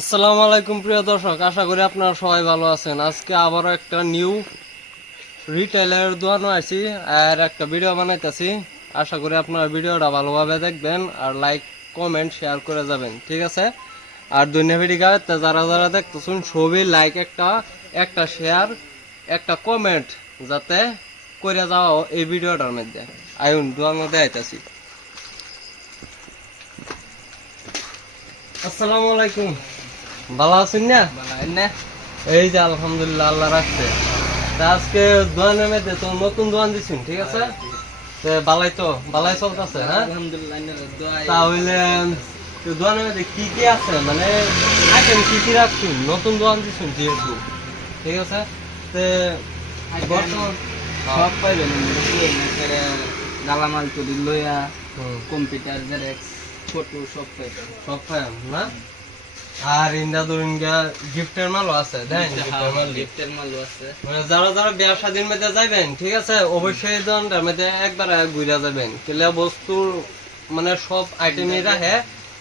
আসসালামু আলাইকুম প্রিয় দর্শক, আশা করি আপনারা সবাই ভালো আছেন। আজকে আবারও একটা নিউ রিটেইলের দোকানে আছি আর একটা ভিডিও বানাইতেছি। আশা করি আপনারা ভিডিওটা ভালোভাবে দেখবেন আর লাইক কমেন্ট শেয়ার করে যাবেন, ঠিক আছে? আর দুনিয়া ভিডিও যারা যারা দেখতেছেন সবই লাইক একটা একটা শেয়ার একটা কমেন্ট যাতে করে যাওয়া এই ভিডিওটার মধ্যে। আইন দোয়ার মধ্যে আইতাছি। আসসালামু আলাইকুম, ভালো আছেন না? এই যে আলহামদুলিল্লাহ, আল্লাহ রাখছে। তা আজকে দোকানের মধ্যে তো নতুন দোকান দিচ্ছেন, ঠিক আছে? বালাই চলতেছে, হ্যাঁ তাহলে দোকানের মধ্যে কি কি আছে, মানে আইটেম কি কি রাখছেন? নতুন দোকান দিচ্ছেন যেহেতু, ঠিক আছে? বর্তমান সব পাইবেন গালামাল তৈরি লইয়া কম্পিউটার জেরক্স ফটো সব পাইবেন। সব পাইম না? আর ইন্দা ধরুন গিফটের মালও আছে, গিফটের মালও আছে। মানে যারা যারা ব্যবসাদীর মধ্যে যাবেন, ঠিক আছে, অবশ্যই দোকানটার মধ্যে একবার ঘুরে যাবেন। কেলে বস্তুর মানে সব আইটেমই রাখে,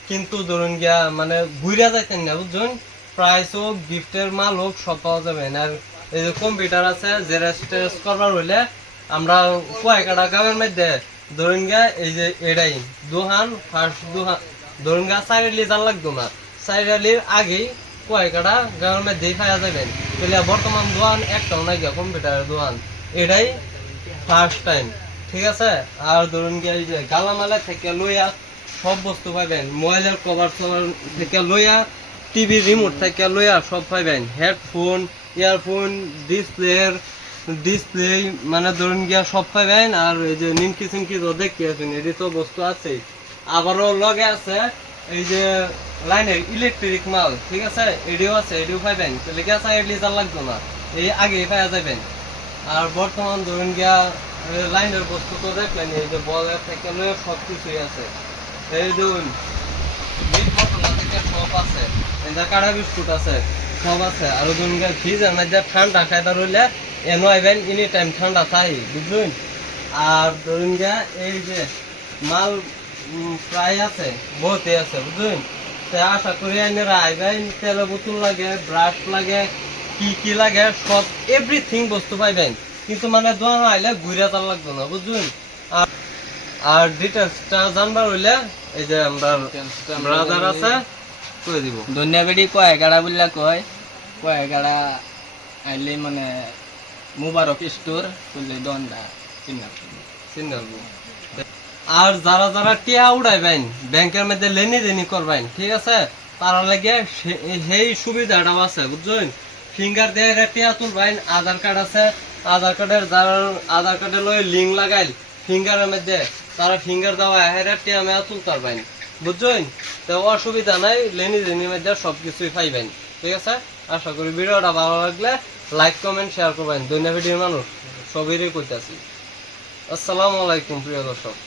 কিন্তু ধরুন মানে ঘুরে যাইতেন না, বুঝছেন? প্রাইস হোক গিফটের মাল হোক সব পাওয়া যাবেন। আর এই যে কম্পিউটার আছে, জেরক্স করবার হইলে আমরা কয়েকটা গ্রামের মধ্যে ধরুন এই যে এটাই দোকান, ফার্স্ট দোকান ধরুন 4 লিটার লাগতো না, 4 আগেই কয়েকটা গ্রামের মধ্যে খাওয়া যাবেন। তাহলে বর্তমান দোকান একটাও নাই গিয়া কম্পিউটারের দোকান, এটাই ফার্স্ট টাইম, ঠিক আছে? আর ধরুন এই যে গালামালা থেকে লইয়া সব বস্তু পাইবেন, মোবাইলের কভার টভার থেকে লইয়া টিভি রিমোট থেকে লইয়া সব পাইবেন, হেডফোন, ইয়ারফোন, ডিসপ্লে মানে ধরুন সব পাইবেন। আর এই যে নিমকি সিমকি তো দেখতে আছেন, এটি তো বস্তু আছে। আবারও লগে আছে এই যে লাইনের ইলেকট্রিক মাল, ঠিক আছে, এডিও আছে, এডিও পাইবেন। তাহলে গ্যাস লিটার লাগতো না, এই আগেই পাওয়া যাবেন। আর বর্তমান ধরুন লাইনের বস্তু তো দেখলেন, এই যে বলের থেকে লয়ে সব কিছুই আছে। এই ধরুন মিট মশলা থেকে সব আছে, এই যে কাড়া বিস্কুট আছে, সব আছে। আর ধরুন ফ্রিজের মধ্যে ঠান্ডা খাইতে রইলে এনো আইবেন, এনি টাইম ঠান্ডা চাই, বুঝলেন? আর ধরুন এই যে মাল প্রায় আছে, বহুতই আছে, বুঝলেন? আশা করি আপনারা আইবেন। তেলের বোতল লাগে, ব্রাশ লাগে, কি কি লাগে সব এভরিথিং বস্তু পাইবেন। কিন্তু মানে দোকান আইলে ঘুরে যাওয়া লাগবে না, বুঝলেন? আর ডিটেলসটা জানবার হইলে এই যে আমরা ব্রাদার আছে, কই দিব। ধনিয়া বেড়ি কয় গাড়া বললা কয় গাড়া আইলে মানে মুবারক স্টোর করলে দনটা সিঙ্গেল। আর যারা যারা টিয়া উড়াইবেন, ব্যাংকের মধ্যে লেনি দেনি করবেন, ঠিক আছে, তারা লাগে সেই সুবিধাটাও আছে, বুঝছেন? ফিঙ্গার দিয়ে টিয়া তুলবেন, আধার কার্ড আছে, আধার কার্ডের যারা আধার কার্ডের লয়ে লিঙ্ক লাগাইল ফিঙ্গারের মধ্যে, তারা ফিঙ্গার দেওয়া হেরা টিয়া মেয়া তুলতে পারবেন, বুঝছেন? তো অসুবিধা নাই, লেনি দেনির মধ্যে সবকিছুই পাইবেন, ঠিক আছে? আশা করি ভিডিওটা ভালো লাগলে লাইক কমেন্ট শেয়ার করবেন। দৈনিক ভিডিওর মানুষ সবেরই করতেছি। আসসালামু আলাইকুম প্রিয় দর্শক।